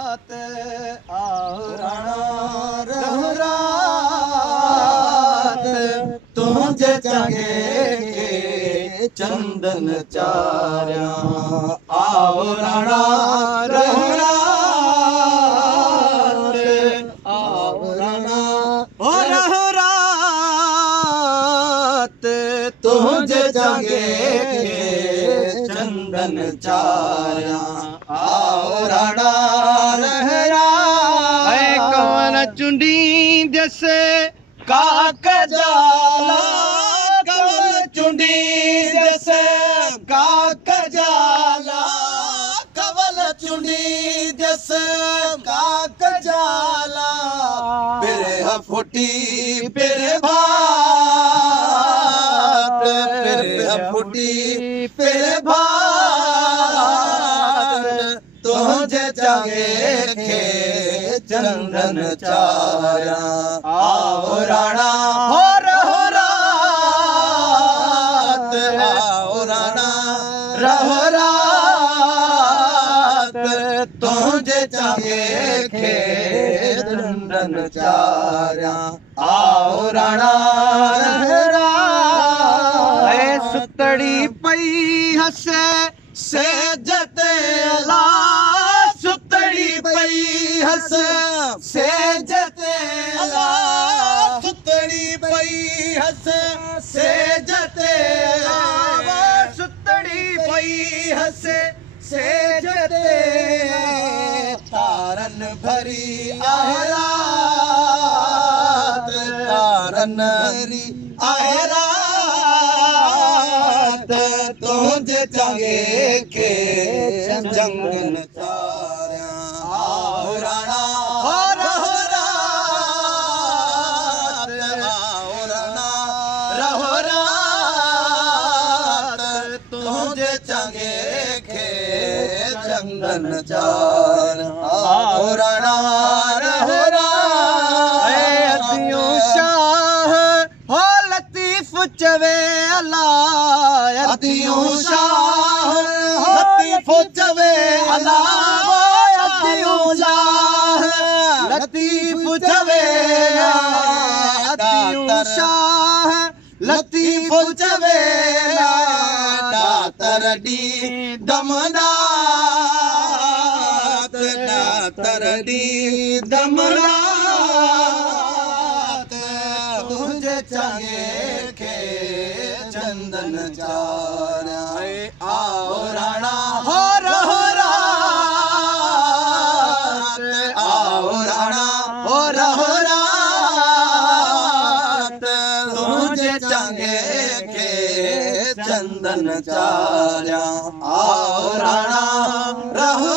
आओ राणा रहो रात तुझे चंगे के चंदन चारिया आओ राणा रहो रात आओ राणा हो रहो रात तुझे चंगे के चंदन चारिया आओ राणा चुंडी जैसे काक जाला कवल चुंडी जैसे काक जाला कवल चुंडी जैसे काक जाला पेरे फुटी पेरे भात पेरे फुटी पेरे भात तुझे चंगे के चंदन चारिया आओ राणा हो रहो रात आओ राणा रहो रात तुझे चंगे के चंदन चारिया आओ राणा रहो रात सुतड़ी पई हसे से जते अला सुतड़ी पई हस से जते अला सुतड़ी पई हस से जते अला सुतड़ी पई हस से जते तारन भरी आहरात तारन भरी आहरात तुझे चंगे के जंगन चारिया आओ राणा हो रहो रात आओ राणा रहो रात तुझे चंगे के जंगन चारिया आओ राणा रहो रात अदियों शाह हो लतीफ चवे अला अदियों शाह लतीफ चवे अला अदियों शाह लतीफ चवे अदियों शाह लतीफ चवे दातर डी दमनात दातर डी दमनात तुझे चंगे के चंदन चारिया आओ राणा हो रहो रात आओ राणा हो रहो रात तुझे चंगे के चंदन चारिया आओ राणा रहो